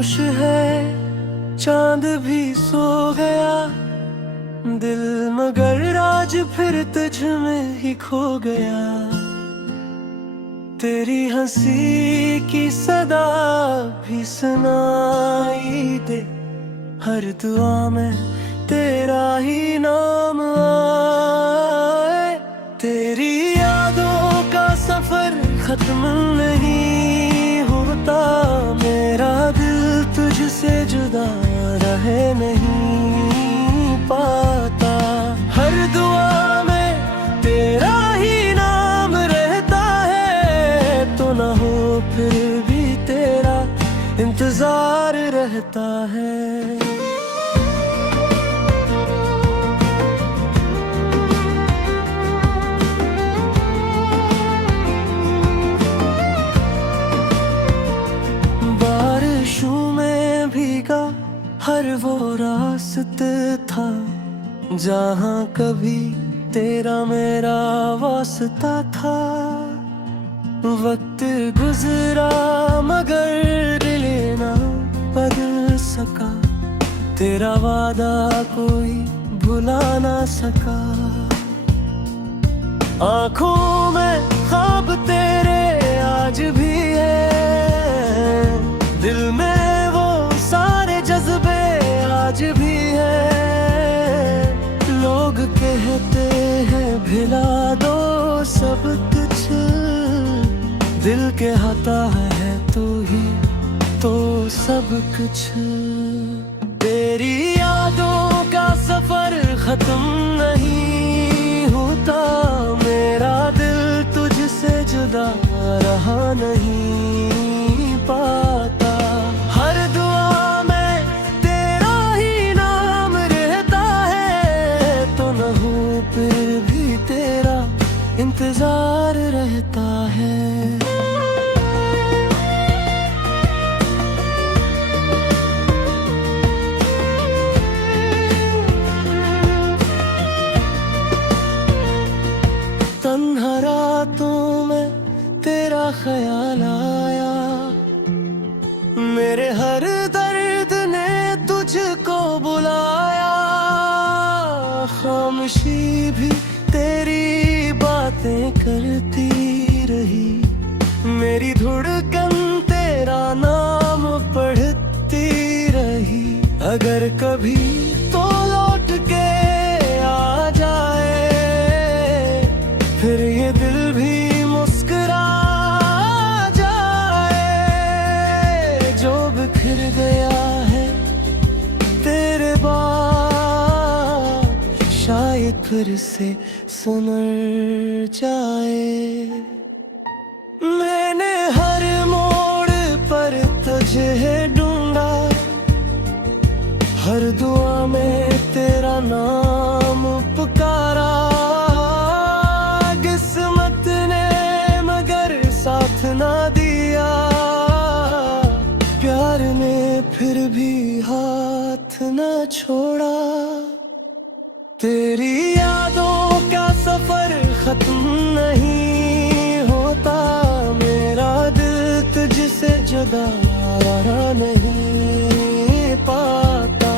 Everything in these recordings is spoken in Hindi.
खामोश है, चांद भी सो गया, दिल मगर आज फिर तुझ में ही खो गया। तेरी हंसी की सदा भी सुनाई दे, हर दुआ में तेरा ही नाम आए। तेरी यादों का सफर खत्म नहीं होता, मेरा दिल तुझसे जुदा रहे नहीं पाता। हर दुआ में तेरा ही नाम रहता है, तो ना हो फिर भी तेरा इंतजार रहता है। हर वो रास्ते था जहाँ कभी तेरा मेरा वास्ता था। वक्त गुजरा मगर दिल ना बदल सका, तेरा वादा कोई भुला ना सका। आँखों में ख्वाब तेरे आज भी है, दिल में आज भी है। लोग कहते हैं भिला दो सब कुछ, दिल के हाथा है तू ही तो सब कुछ। तेरी यादों का सफर खत्म नहीं होता, मेरा दिल तुझसे जुदा रहा नहीं पाता। हर दुआ फिर भी तेरा इंतजार रहता है। तन्हा रातों में तेरा ख्याल आया, मेरे हर दर्द ने तुझको बुलाया। खामोशी भी तेरी बातें करती रही, मेरी धड़कन तेरा नाम पढ़ती रही। अगर कभी तो लौट के आ जाए, फिर ये दिल भी मुस्कुरा जाए। जो बिखर गया है तेरे शायद फिर से संवर जाए। मैंने हर मोड़ पर तुझे ढूंढा, हर दुआ में तेरा नाम पुकारा। किस्मत ने मगर साथ ना दिया, प्यार ने फिर भी हाथ ना छोड़ा। तेरी यादों का सफर खत्म नहीं होता, मेरा दिल तुझसे जुदा रह नहीं पाता।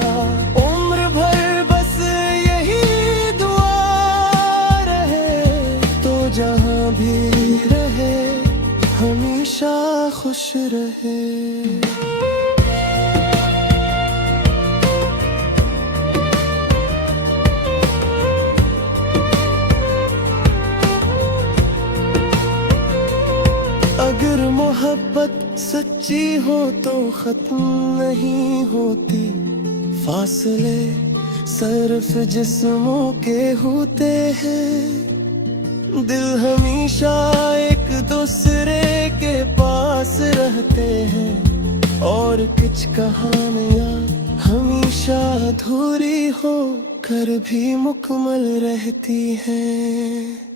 उम्र भर बस यही दुआ रहे, तो जहाँ भी रहे हमेशा खुश रहे। अगर मोहब्बत सच्ची हो तो खत्म नहीं होती, फासले सिर्फ जिस्मों के होते हैं। दिल हमेशा एक दूसरे के पास रहते हैं, और कुछ कहानियाँ हमेशा अधूरी हो कर भी मुकम्मल रहती हैं।